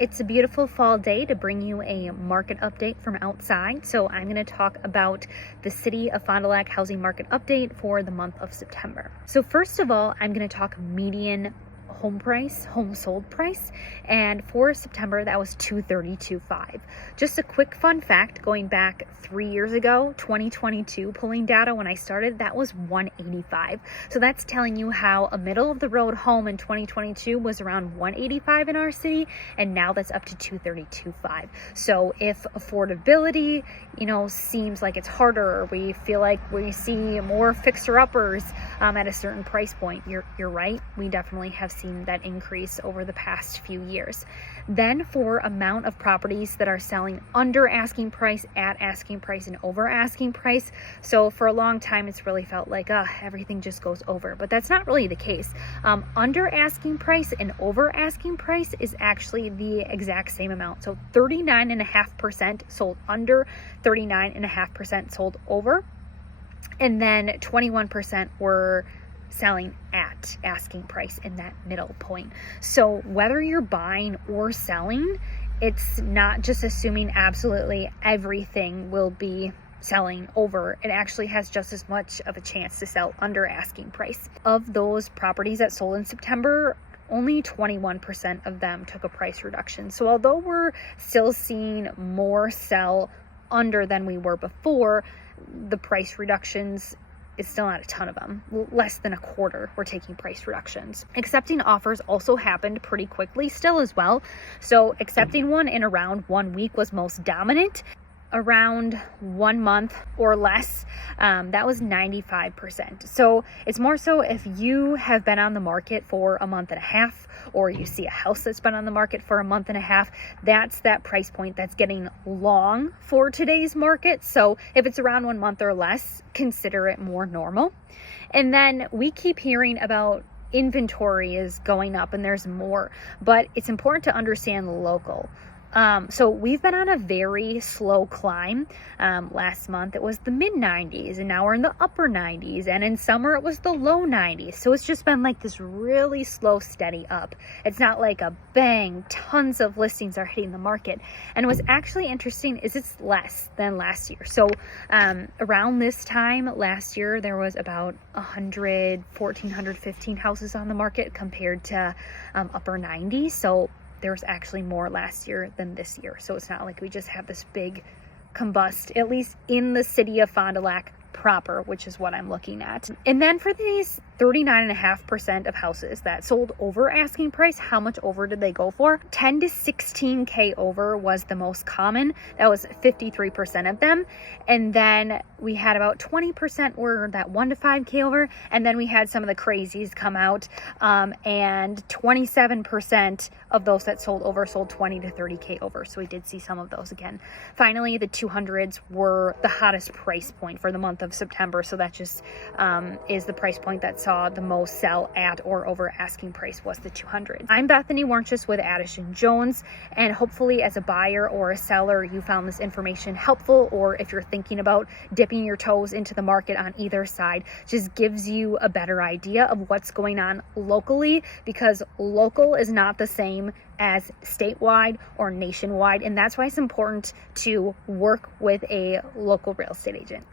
It's a beautiful fall day to bring you a market update from outside. So I'm going to talk about the City of Fond du Lac housing market update for the month of September. So first of all, I'm going to talk median home sold price, and for September that was $232,500. Just a quick fun fact, going back 3 years ago, 2022, pulling data when I started, that was $185,000. So that's telling you how a middle of the road home in 2022 was around $185,000 in our city, and now that's up to $232,500. So if affordability seems like it's harder, or we feel like we see more fixer-uppers at a certain price point, you're right, we definitely have seen that increase over the past few years. Then for amount of properties that are selling under asking price, at asking price, and over asking price. So for a long time it's really felt like everything just goes over, but that's not really the case. Under asking price and over asking price is actually the exact same amount. So 39.5% sold under, 39.5% sold over, and then 21% were selling at asking price in that middle point. So whether you're buying or selling, it's not just assuming absolutely everything will be selling over. It actually has just as much of a chance to sell under asking price. Of those properties that sold in September, only 21% of them took a price reduction. So although we're still seeing more sell under than we were before, the price reductions is still not a ton of them. Less than a quarter were taking price reductions. Accepting offers also happened pretty quickly still as well. So accepting one in around 1 week was most dominant. Around 1 month or less, that was 95%. So it's more so if you have been on the market for a month and a half, or you see a house that's been on the market for a month and a half, that's that price point that's getting long for today's market. So if it's around 1 month or less, consider it more normal. And then we keep hearing about inventory is going up and there's more, but it's important to understand local. So we've been on a very slow climb. Last month it was the mid 90s, and now we're in the upper 90s, and in summer it was the low 90s. So it's just been like this really slow, steady up. It's not like a bang, tons of listings are hitting the market. And what's actually interesting is it's less than last year. So around this time last year, there was about 1,415 houses on the market compared to upper 90s. So there was actually more last year than this year. So it's not like we just have this big combust, at least in the city of Fond du Lac proper, which is what I'm looking at. And then for these 39.5% of houses that sold over asking price, how much over did they go for? 10 to 16K over was the most common. That was 53% of them. And then we had about 20% were that 1 to 5K over. And then we had some of the crazies come out, and 27% of those that sold over sold 20 to 30K over. So we did see some of those again. Finally, the 200s were the hottest price point for the month of September. So that just is the price point that saw the most sell at or over asking price was the 200. I'm Bethany Warnches with Addison Jones, and hopefully as a buyer or a seller, you found this information helpful, or if you're thinking about dipping your toes into the market on either side, just gives you a better idea of what's going on locally, because local is not the same as statewide or nationwide, and that's why it's important to work with a local real estate agent.